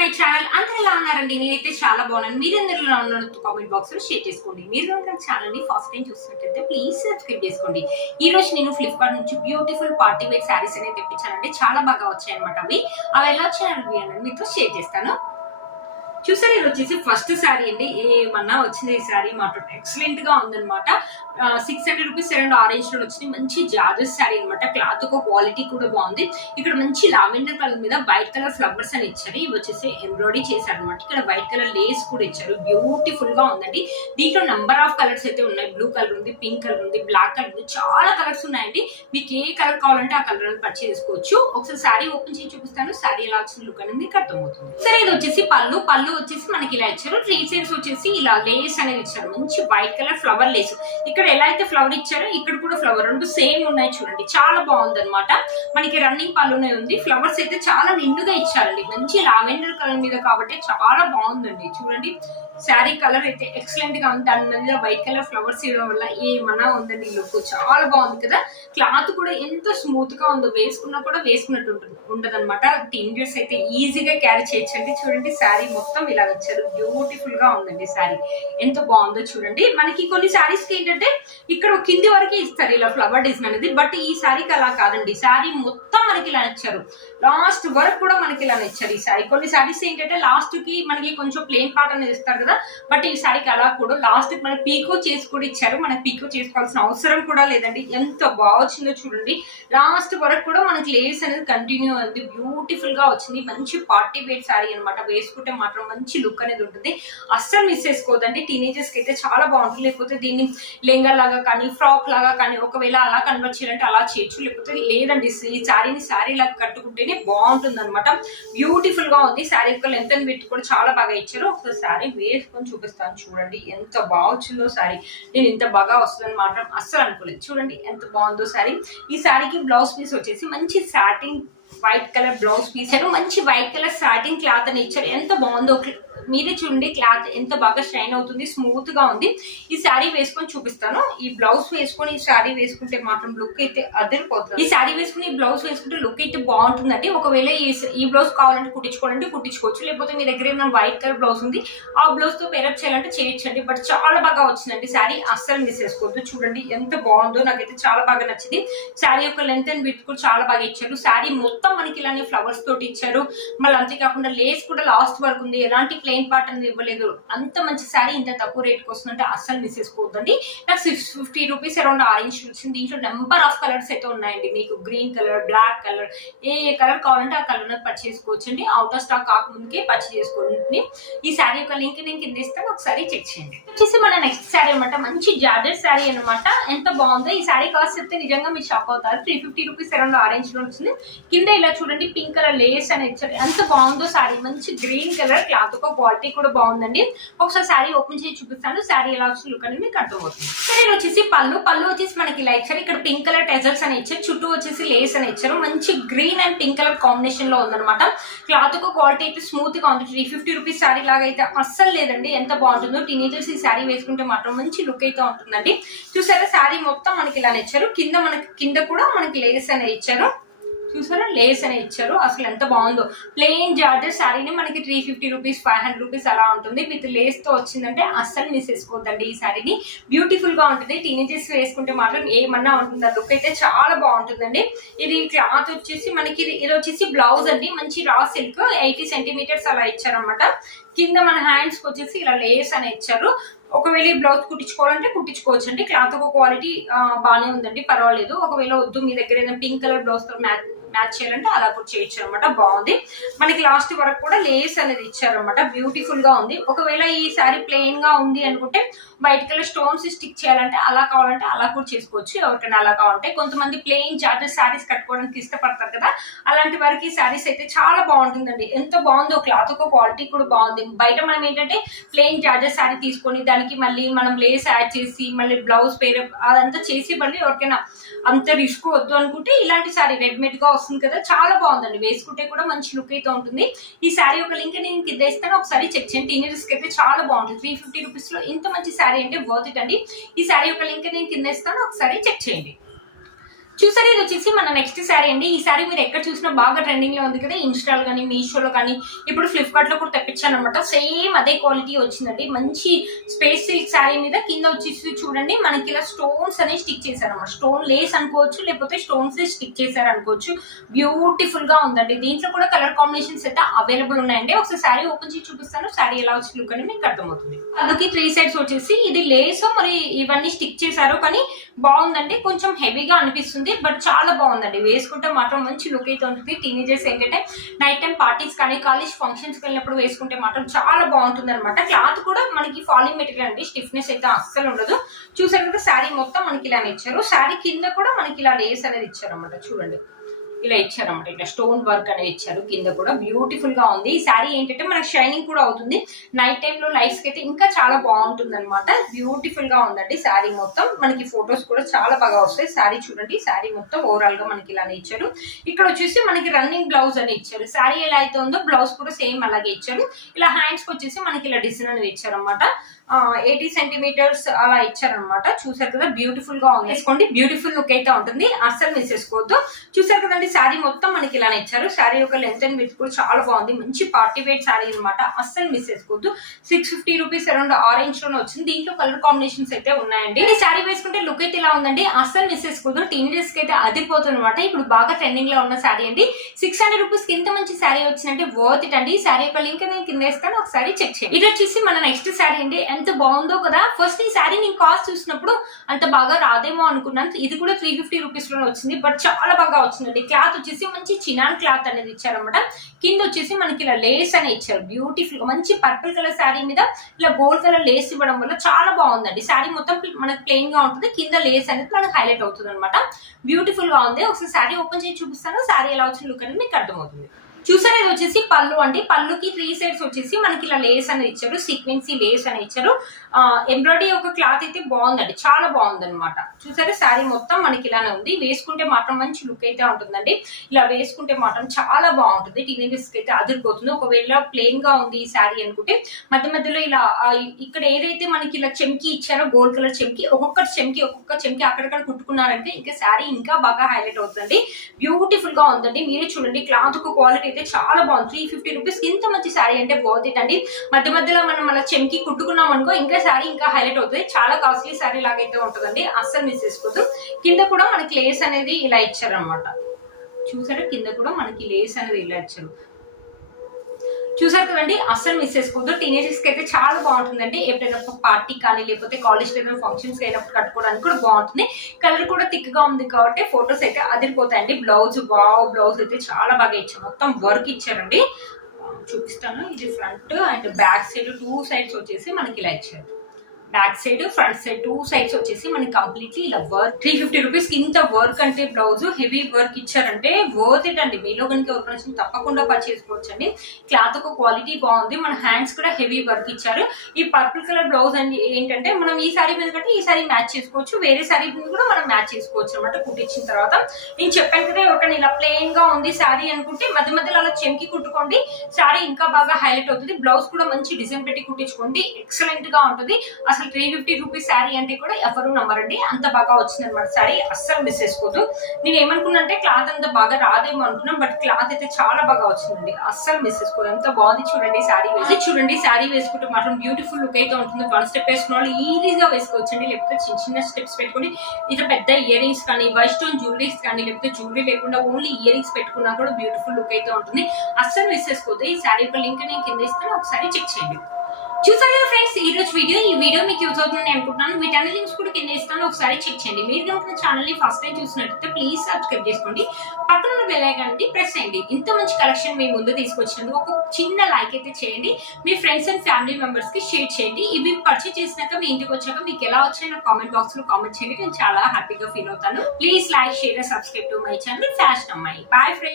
My channel. అందరూ ఎలా ఉన్నారండి? నేనైతే చాలా బాగున్నాను. మీరు అందరూ ఎలా ఉన్నారో కామెంట్ బాక్స్ లో షేర్ చేసుకోండి. మీరు కనుక ఛానల్ ని ఫస్ట్ టైం చూస్తున్నట్లయితే ప్లీజ్ సబ్స్క్రైబ్ చేసుకోండి. ఈ రోజు నేను ఫ్లిప్కార్ట్ నుంచి బ్యూటిఫుల్ పార్టీ వేర్ శారీస్ అనేది తెప్పించానండి. చాలా బాగా వచ్చాయి అనమాట. అవి ఎలా వచ్చాయని మీతో షేర్ చేస్తాను. చూసారు, ఇది వచ్చేసి ఫస్ట్ శారీ అండి. ఏమన్నా వచ్చింది ఈ శారీ మాత్రం ఎక్సలెంట్ గా ఉందన్నమాట. 600 రూపీస్ అరౌండ్ ఆరెంజ్ లో వచ్చింది. మంచి జార్జెస్ శారీ అనమాట. క్లాత్ ఒక క్వాలిటీ కూడా బాగుంది. ఇక్కడ మంచి లావెండర్ కలర్ మీద వైట్ కలర్ ఫ్లవర్స్ అని ఇచ్చారు. ఇవి వచ్చేసి ఎంబ్రాయిడరీ చేశారు అనమాట. ఇక్కడ వైట్ కలర్ లేస్ కూడా ఇచ్చారు. బ్యూటిఫుల్ గా ఉందండి. దీంట్లో నంబర్ ఆఫ్ కలర్స్ అయితే ఉన్నాయి. బ్లూ కలర్ ఉంది, పింక్ కలర్ ఉంది, బ్లాక్ కలర్ ఉంది. చాలా కలర్స్ ఉన్నాయండి. మీకు ఏ కలర్ కావాలంటే ఆ కలర్ అని పర్చేస్ చేసుకోవచ్చు. ఒకసారి శారీ ఓపెన్ చేసి చూపిస్తాను. శారీ ఎలా వచ్చింది లుక్ అనేది మీకు అర్థమవుతుంది. సరే, ఇది వచ్చేసి పళ్ళు వచ్చేసి మనకి ఇలా ఇచ్చారు. 3 సైడ్స్ వచ్చేసి ఇలా లేస్ అనేది ఇచ్చారు. మంచి వైట్ కలర్ ఫ్లవర్ లేస్. ఇక్కడ ఎలా అయితే ఫ్లవర్ ఇచ్చారో ఇక్కడ కూడా ఫ్లవర్ రెండు సేమ్ ఉన్నాయి. చూడండి, చాలా బాగుంది అనమాట. మనకి రన్నింగ్ పళ్ళునే ఉంది. ఫ్లవర్స్ అయితే చాలా నిండుగా ఇచ్చారండి. మంచి లావెండర్ కలర్ మీద కాబట్టి చాలా బాగుందండి. చూడండి, శారీ కలర్ అయితే ఎక్సలెంట్ గా ఉంది. దాని మీద వైట్ కలర్ ఫ్లవర్స్ ఇవ్వడం వల్ల ఏమన్నా ఉందండి లుక్. చాలా బాగుంది కదా. క్లాత్ కూడా ఎంత స్మూత్ గా ఉందో, వేసుకున్నా కూడా వేసుకున్నట్టు ఉండదు అనమాట. టీనేజర్స్ అయితే ఈజీగా క్యారీ చేయొచ్చండి. చూడండి, శారీ మొత్తం ఇలా వచ్చారు. బ్యూటిఫుల్ గా ఉందండి శారీ. ఎంత బాగుందో చూడండి. మనకి కొన్ని శారీస్ కి ఏంటంటే ఇక్కడ కింది వరకే ఇస్తారు ఇలా ఫ్లవర్ డిజైన్ అనేది. బట్ ఈ శారీకి అలా కాదండి. శారీ మొత్తం మనకి ఇలా ఇచ్చారు. లాస్ట్ వరకు కూడా మనకి ఇలా ఇచ్చారు ఈ శారీ. కొన్ని శారీస్ ఏంటంటే లాస్ట్ కి మనకి కొంచెం ప్లెయిన్ పార్ట్ అనేది ఇస్తారు కదా. బట్ ఈ శారీకి అలా కూడా లాస్ట్ కి మనకి పీకో చేసి కూడా ఇచ్చారు. మనకి పీకో చేసుకోవాల్సిన అవసరం కూడా లేదండి. ఎంత బాగా వచ్చిందో చూడండి. లాస్ట్ వరకు కూడా మనకి లేస్ అనేది కంటిన్యూ అయింది. బ్యూటిఫుల్ గా వచ్చింది. మంచి పార్టీ వేర్ శారీ అనమాట. వేసుకుంటే మాత్రం మంచి లుక్ అనేది ఉంటుంది. అస్సలు మిస్ చేసుకోవద్దండి. టీనేజర్స్ కి అయితే చాలా బాగుంటుంది. లేకపోతే దీన్ని లెంగా లాగా కానీ ఫ్రాక్ లాగా కానీ ఒకవేళ అలా కన్వర్ట్ చేయాలంటే అలా చేయొచ్చు. లేకపోతే లేదండి, ఈ శారీని శారీ లాగా కట్టుకుంటేనే బాగుంటుంది అనమాట. బ్యూటిఫుల్ గా ఉంది. శారీ యొక్క లెంత్ అండ్ విడ్త్ కూడా చాలా బాగా ఇచ్చారు. ఒకసారి శారీ వేసుకొని చూపిస్తాను. చూడండి ఎంత బాగా వచ్చిందో శారీ. నేను ఇంత బాగా వస్తుందని మాత్రం అస్సలు అనుకోలేదు. చూడండి ఎంత బాగుందో శారీ. ఈ శారీకి బ్లౌజ్ పీస్ వచ్చేసి మంచి satin white colour blouse piece. మంచి వైట్ కలర్ సాటిన్ క్లాత్ అని ఇచ్చారు. ఎంత బాగుందో మీరే చూడండి. క్లాత్ ఎంత బాగా షైన్ అవుతుంది, స్మూత్ గా ఉంది. ఈ శారీ వేసుకొని చూపిస్తాను. ఈ బ్లౌజ్ వేసుకొని ఈ శారీ వేసుకుంటే మాత్రం లుక్ అయితే అదిరిపోతుంది. ఈ శారీ వేసుకుని ఈ బ్లౌజ్ వేసుకుంటే లుక్ అయితే బాగుంటుందండి. ఒకవేళ ఈ బ్లౌజ్ కావాలంటే కుట్టించుకోవచ్చు. లేకపోతే మీ దగ్గర ఏమైనా వైట్ కలర్ బ్లౌజ్ ఉంది, ఆ బ్లౌజ్ తో పేరప్ చేయాలంటే చేయొచ్చండి. బట్ చాలా బాగా వచ్చిందండి శారీ. అస్సలు మిస్ చేసుకోవద్దు. చూడండి ఎంత బాగుందో. నాకైతే చాలా బాగా నచ్చింది. శారీ యొక్క లెంత్ అండ్ విడ్త్ కూడా చాలా బాగా ఇచ్చారు. శారీ మొత్తం మనకి ఇలానే ఫ్లవర్స్ తోటి ఇచ్చారు. మళ్ళీ అంతేకాకుండా లేస్ కూడా లాస్ట్ వరకు ఉంది. ఎలాంటి ప్లెయిన్ పార్ట్ అనేది ఇవ్వలేదు. అంత మంచి శారీ ఇంత తక్కువ రేట్కి వస్తుందంటే అస్సలు మిస్ చేసుకోవద్దండి. నాకు 650 రూపీస్ అరౌండ్ ఆరెంజ్ వచ్చింది. దీంట్లో నెంబర్ ఆఫ్ కలర్స్ అయితే ఉన్నాయండి. మీకు గ్రీన్ కలర్, బ్లాక్ కలర్, ఏ కలర్ కావాలంటే ఆ కలర్ పర్చేస్ చేసుకోవచ్చండి. అవుట్ ఆఫ్ స్టాక్ కాకముందుకే పర్చేస్ చేసుకోండి. ఈ శారీ యొక్క లింక్ నేను కింద ఇస్తాను, ఒకసారి చెక్ చేయండి. వచ్చేసి మన నెక్స్ట్ శారీ అనమాట. మంచి జార్జెట్ శారీ అనమాట. ఎంత బాగుందో. ఈ శారీ కాస్ట్ చెప్తే నిజంగా మీరు షాక్ అవుతారు. 350 రూపీస్ అరౌండ్ ఆరెంజ్ లో వచ్చింది. కింద ఇలా చూడండి పింక్ కలర్ లేస్ అని ఇచ్చారు. ఎంత బాగుందో శారీ. మంచి గ్రీన్ కలర్ క్లాత్ ఒక క్వాలిటీ కూడా బాగుందండి. ఒకసారి శారీ ఓపెన్ చేసి చూపిస్తాను. శారీ ఎలా వచ్చింది లుక్ అనేది మీకు అర్థమవుతుంది. సరే, వచ్చేసి పళ్ళు వచ్చేసి మనకి ఇలా ఇచ్చారు. ఇక్కడ పింక్ కలర్ టెజల్స్ అని ఇచ్చారు. చుట్టూ వచ్చేసి లేస్ అని ఇచ్చారు. మంచి green and pink colour combination లో ఉందన్నమాట. క్లాత్ ఒక క్వాలిటీ అయితే స్మూత్ గా ఉంది. 350 రూపీస్ శారీ లాగా అయితే అస్సలు లేదండి. ఎంత బాగుంటుందో. టీనేజర్స్ ఈ శారీ వేసుకుంటే మాత్రం మంచి లుక్ అయితే ఉంటుందండి. చూసారా, శారీ మొత్తం మనకి ఇలా ఇచ్చారు. కింద కూడా మనకి లేస్ అనేది ఇచ్చారు. చూసారా, లేస్ అనే ఇచ్చారు. అసలు ఎంత బాగుందో. ప్లెయిన్ జార్జెట్ శారీని మనకి 350 రూపీస్ 500 రూపీస్ అలా ఉంటుంది. విత్ లేస్ తో వచ్చిందంటే అస్సలు మిస్ చేసుకోవద్దండి. ఈ శారీని బ్యూటిఫుల్ గా ఉంటుంది. టీనేజర్స్ వేసుకుంటే మాత్రం ఏమన్నా ఉంటుంది. లుక్ అయితే చాలా బాగుంటుందండి. ఇది క్లాత్ వచ్చేసి మనకి ఇది వచ్చేసి బ్లౌజ్ అండి. మంచి రా సిల్క్ 80 సెంటీమీటర్స్ అలా ఇచ్చారనమాట. కింద మన హ్యాండ్స్ కి వచ్చేసి ఇలా లేస్ అని ఇచ్చారు. ఒకవేళ ఈ బ్లౌజ్ కుట్టించుకోవాలంటే కుట్టించుకోవచ్చు అండి. క్లాత్ ఒక క్వాలిటీ బాగానే ఉందండి, పర్వాలేదు. ఒకవేళ వద్దు, మీ దగ్గర ఏదైనా పింక్ కలర్ బ్లౌజ్ తో మ్యాచ్ చేయాలంటే అలా కూడా చేయొచ్చు అనమాట. బాగుంది. మనకి లాస్ట్ వరకు కూడా లేస్ అనేది ఇచ్చారనమాట. బ్యూటిఫుల్ గా ఉంది. ఒకవేళ ఈ శారీ ప్లెయిన్ గా ఉంది అనుకుంటే వైట్ కలర్ స్టోన్స్ స్టిక్ చేయాలంటే అలా కావాలంటే అలా కూడా చేసుకోవచ్చు. ఎవరికైనా అలా కావాలంటే. కొంతమంది ప్లెయిన్ జార్జెట్ శారీస్ కట్టుకోవడానికి ఇష్టపడతారు కదా, అలాంటి వారికి ఈ శారీస్ అయితే చాలా బాగుంటుందండి. ఎంత బాగుందో. క్లాత్ ఒక క్వాలిటీ కూడా బాగుంది. బయట మనం ఏంటంటే ప్లెయిన్ జార్జెట్ శారీ తీసుకొని దానికి మళ్ళీ మనం లేస్ యాడ్ చేసి మళ్ళీ బ్లౌజ్ పేర్ అదంతా చేసి మళ్ళీ ఎవరికైనా అంత రిస్క్ వద్దు అనుకుంటే ఇలాంటి శారీ రెడీమేడ్ గా వస్తుంది కదా, చాలా బాగుందండి. వేసుకుంటే కూడా మంచి లుక్ అయితే ఉంటుంది. ఈ శారీ యొక్క లింక్ నేను కింద ఇస్తాను, ఒకసారి చెక్ చేయండి. టీనేజర్స్ కి అయితే చాలా బాగుంటుంది. 350 రూపీస్ లో ఇంత మంచి శారీ అంటే వర్త్ ఇట్ అండి. ఈ శారీ యొక్క లింక్ నేను కింద ఇస్తాను, ఒకసారి చెక్ చేయండి. చూసారు, ఇది వచ్చేసి మన నెక్స్ట్ శారీ అండి. ఈ శారీ మీరు ఎక్కడ చూసినా బాగా ట్రెండింగ్ లో ఉంది కదా, ఇన్స్టాల్ కానీ మీషోలో కానీ ఇప్పుడు ఫ్లిప్కార్ట్ లో కూడా తెప్పించాను అనమాట. సేమ్ అదే క్వాలిటీ వచ్చిందండి. మంచి స్పేస్ సిల్క్ శారీ మీద కింద వచ్చేసి చూడండి మనకి ఇలా స్టోన్స్ అనేవి స్టిక్ చేశారు అనమాట. స్టోన్ లేస్ అనుకోవచ్చు, లేకపోతే స్టోన్స్ స్టిక్ చేశారు అనుకోవచ్చు. బ్యూటిఫుల్ గా ఉందండి. దీంట్లో కూడా కలర్ కాంబినేషన్స్ అయితే అవైలబుల్ ఉన్నాయండి. ఒకసారి శారీ ఓపెన్ చేసి చూపిస్తాను. శారీ ఎలా వచ్చి లుక్ అని మీకు అర్థమవుతుంది. అందుకే 3 సైడ్స్ వచ్చేసి ఇది లేస్ మరి ఇవన్నీ స్టిక్ చేశారు, కానీ బాగుందండి. కొంచెం హెవీగా అనిపిస్తుంది, బట్ చాలా బాగుందండి. వేసుకుంటే మాత్రం మంచి లుక్ అయితే ఉంటుంది. టీనేజర్స్ ఏంటంటే నైట్ టైం పార్టీస్ కానీ కాలేజ్ ఫంక్షన్స్ వెళ్ళినప్పుడు వేసుకుంటే మాత్రం చాలా బాగుంటుంది అనమాట. క్లాత్ కూడా మనకి ఫాలింగ్ మెటీరియల్ అండి, స్టిఫ్నెస్ అయితే అస్సలు ఉండదు. చూసారు కదా, శారీ మొత్తం మనకి ఇలా ఇచ్చారు. శారీ కింద కూడా మనకి ఇలా లేస్ అనేది ఇచ్చారు అనమాట. చూడండి ఇలా ఇచ్చారన్నమాట. ఇట్లా స్టోన్ వర్క్ అనేది ఇచ్చారు. కింద కూడా బ్యూటిఫుల్ గా ఉంది. ఈ శారీ ఏంటంటే మనకి షైనింగ్ కూడా అవుతుంది. నైట్ టైమ్ లో లైట్స్ కి అయితే ఇంకా చాలా బాగుంటుంది అనమాట. బ్యూటిఫుల్ గా ఉందండి శారీ మొత్తం. మనకి ఫొటోస్ కూడా చాలా బాగా వస్తాయి. శారీ చూడండి, శారీ మొత్తం ఓవరాల్ గా మనకి ఇలానే ఇచ్చారు. ఇక్కడ వచ్చేసి మనకి రన్నింగ్ బ్లౌజ్ అని ఇచ్చారు. శారీ ఎలా అయితే ఉందో బ్లౌజ్ కూడా సేమ్ అలాగే ఇచ్చారు. ఇలా హ్యాండ్స్ కి వచ్చేసి మనకి ఇలా డిజైన్ అనేది ఇచ్చారు అనమాట. 80 సెంటీమీటర్స్ అలా ఇచ్చారనమాట. చూసారు కదా, బ్యూటిఫుల్ గా ఉంది. వేసుకోండి, బ్యూటిఫుల్ లుక్ అయితే ఉంటుంది. అస్సలు మిస్ చేసుకోవద్దు. చూసారు కదండి, శారీ మొత్తం మనకి ఇలానే ఇచ్చారు. శారీ యొక్క లెంత్ అండ్ విడ్త్ కూడా చాలా బాగుంది. మంచి పార్టీ వేర్ శారీ అనమాట. అస్సలు మిస్ చేసుకోవద్దు. 650 రూపీస్ అరౌండ్ ఆరెంజ్ లోనే వచ్చింది. దీంట్లో కలర్ కాంబినేషన్స్ అయితే ఉన్నాయండి. ఈ శారీ వేసుకుంటే లుక్ అయితే ఇలా ఉందండి. అస్సలు మిస్ చేసుకోవద్దు. టీనేజర్స్ కి అయితే అదిపోతుంది అనమాట. ఇప్పుడు బాగా ట్రెండింగ్ లో ఉన్న శారీ అండి. 600 రూపీస్ కి ఇంత మంచి శారీ వచ్చిందంటే వర్త్ ఇట్ అండి. ఈ శారీ యొక్క లింక్ నేను కింద ఇస్తాను, ఒకసారి చెక్ చేయండి. ఇది వచ్చేసి మన నెక్స్ట్ శారీ అండి. ఎంత బాగుందో కదా. ఫస్ట్ ఈ శారీ నేను కాస్ట్ చూసినప్పుడు అంత బాగా రాదేమో అనుకున్నాను. ఇది కూడా 350 రూపీస్ లోనే వచ్చింది, బట్ చాలా బాగా వచ్చిందండి. క్లాత్ వచ్చేసి మంచి చినాన్ క్లాత్ అనేది ఇచ్చారనమాట. కింద వచ్చేసి మనకి ఇలా లేస్ అనే ఇచ్చారు. బ్యూటిఫుల్ మంచి పర్పుల్ కలర్ శారీ మీద ఇలా గోల్డ్ కలర్ లేస్ ఇవ్వడం వల్ల చాలా బాగుందండి. శారీ మొత్తం మనకి ప్లెయిన్ గా ఉంటుంది. కింద లేస్ అనేది మనకి హైలైట్ అవుతుంది అనమాట. బ్యూటిఫుల్ గా ఉంది. ఒకసారి శారీ ఓపెన్ చేసి చూపిస్తాను. శారీ ఎలా వచ్చిన లుక్ అనేది మీకు అర్థమవుతుంది. చూసారు, ఇది వచ్చేసి పళ్ళు అండి. పళ్ళుకి 3 సైడ్స్ వచ్చేసి మనకి ఇలా లేస్ అనేది ఇచ్చారు. సీక్వెన్సీ లేస్ అని ఇచ్చారు. ఎంబ్రాయిడరీ ఒక క్లాత్ అయితే బాగుందండి, చాలా బాగుంది అనమాట. చూసారు, శారీ మొత్తం మనకి ఇలానే ఉంది. వేసుకుంటే మాత్రం మంచి లుక్ అయితే ఉంటుందండి. ఇలా వేసుకుంటే మాత్రం చాలా బాగుంటుంది. టీనేజర్స్ కి అయితే అదిరిపోతుంది. ఒకవేళ ప్లెయిన్ గా ఉంది ఈ శారీ అనుకుంటే మధ్య మధ్యలో ఇలా ఇక్కడ ఏదైతే మనకి ఇలా చెంకి ఇచ్చారో గోల్డ్ కలర్ చెంకి, ఒక్కొక్క చెంకి అక్కడక్కడ కుట్టుకున్నారంటే ఇంకా శారీ ఇంకా బాగా హైలైట్ అవుతుంది. బ్యూటిఫుల్ గా ఉందండి. మీరే చూడండి, క్లాత్ ఒక క్వాలిటీ అయితే చాలా బాగుంది. 350 రూపీస్ ఇంత మంచి శారీ అంటే వర్త్ ఇట్ అండి. మధ్య మధ్యలో మనం మన చెంకి కుట్టుకున్నాం అనుకో ఇంకా శారీ ఇంకా హైలైట్ అవుతుంది. చాలా కాస్ట్లీ శారీ లాగైతే ఉంటుందండి. అస్సలు మిస్ చేసుకోవద్దు. కింద కూడా మనకి లేస్ అనేది ఇలా ఇచ్చారనమాట. చూసారా, కింద కూడా మనకి లేస్ అనేది ఇలా ఇచ్చారు. చూసారు కదండి, అస్సలు మిస్ చేసుకోవద్దు. టీనేజర్స్ కి అయితే చాలా బాగుంటుందండి. ఎప్పుడైనా పార్టీ కానీ లేకపోతే కాలేజ్ ఏదైనా ఫంక్షన్స్ అయినప్పుడు కట్టుకోవడానికి కూడా బాగుంటుంది. కలర్ కూడా థిక్ గా ఉంది కాబట్టి ఫొటోస్ అయితే అదిరిపోతాయండి. బ్లౌజ్ బ్లౌజ్ అయితే చాలా బాగా ఇచ్చారు. మొత్తం వర్క్ ఇచ్చారండి. చూపిస్తాను. ఇది front and back side 2 sides వచ్చేసి మనకి ఇలా ఇచ్చారు. Back side front side 2 sides వచ్చేసి మనకి కంప్లీట్లీ ఇలా వర్క్. 350 రూపీస్ కి ఇంత వర్క్ అంటే బ్లౌజ్ హెవీ వర్క్ ఇచ్చారంటే వర్త్ ఇట్ అండి. మీలో కనుక ఎవరికి నచ్చింది తప్పకుండా పర్చేసుకోవచ్చు అండి. క్లాత్ ఒక క్వాలిటీ బాగుంది. మన హ్యాండ్స్ కూడా హెవీ వర్క్ ఇచ్చారు. ఈ పర్పుల్ కలర్ బ్లౌజ్ అండి ఏంటంటే మనం ఈ సారీ మీద కంటే ఈ సారీ మ్యాచ్ చేసుకోవచ్చు. వేరే సారీ మీద కూడా మనం మ్యాచ్ చేసుకోవచ్చు అనమాట. కుట్టించిన తర్వాత నేను చెప్పాను కదా, ఎవరికైనా ఇలా ప్లెయిన్ గా ఉంది సారీ అనుకుంటే మధ్య మధ్యలో అలా చెంకి కుట్టుకోండి. సారీ ఇంకా బాగా హైలైట్ అవుతుంది. బ్లౌజ్ కూడా మంచి డిజైన్ పెట్టి కుట్టించుకోండి. ఎక్సలెంట్ గా ఉంటుంది. అసలు 350 రూపీస్ శారీ అంటే కూడా ఎవరు నమ్మరండి. అంత బాగా వచ్చింది అనమాట శారీ. అస్సలు మిస్ చేసుకోవద్దు. నేను ఏమనుకున్నా అంటే క్లాత్ అంత బాగా రాదేమో అనుకున్నాం, బట్ క్లాత్ అయితే చాలా బాగా వచ్చిందండి. అస్సలు మిస్ చేసుకోవద్దు. ఎంత బాగుంది చూడండి శారీ వేసి. చూడండి, శారీ వేసుకుంటే మాత్రం బ్యూటిఫుల్ లుక్ అయితే ఉంటుంది. 1 స్టెప్ వేసుకున్న వాళ్ళు ఈజీగా వేసుకోవచ్చండి. లేకపోతే చిన్న చిన్న స్టెప్స్ పెట్టుకుని ఇది పెద్ద ఇయర్ రింగ్స్ కానీ వైట్ స్టోన్ జ్యువెలరీస్ కానీ లేకపోతే జ్యువెలరీ లేకుండా ఓన్లీ ఇయర్ రింగ్స్ పెట్టుకున్నా కూడా బ్యూటిఫుల్ లుక్ అయితే ఉంటుంది. అస్సలు మిస్ చేసుకోవద్దు. ఈ శారీ యొక్క లింక్ నేను కింద ఇస్తాను, ఒకసారి చెక్ చేయండి. చూసారు కదా ఫ్రెండ్స్, ఈ రోజు ఈ వీడియో మీకు యూజ్ అవుతుందని అనుకుంటున్నాను. వీటన్ని లింక్స్ కూడా కింద ఇస్తాను, ఒకసారి చెక్ చేయండి. మీరు కనుక ఛానల్ ని ఫస్ట్ టైం చూసినట్లయితే ప్లీజ్ సబ్స్క్రైబ్ చేసుకోండి. పక్కన ఉన్న బెల్ ఐకాన్ ని ప్రెస్ చేయండి. ఇంత మంచి కలెక్షన్ మీ ముందు తీసుకొచ్చినందుకు ఒక చిన్న లైక్ అయితే చేయండి. మీ ఫ్రెండ్స్ అండ్ ఫ్యామిలీ మెంబర్స్ కి షేర్ చేయండి. ఇవి పర్చేస్ చేసినాక మీ ఇంటికి వచ్చాక మీకు ఎలా వచ్చాయో నాకు కామెంట్ బాక్స్ లో కామెంట్ చేయండి. నేను చాలా హ్యాపీగా ఫీల్ అవుతాను. Please like, share, subscribe to my channel fashion అమ్మాయి. Bye friends.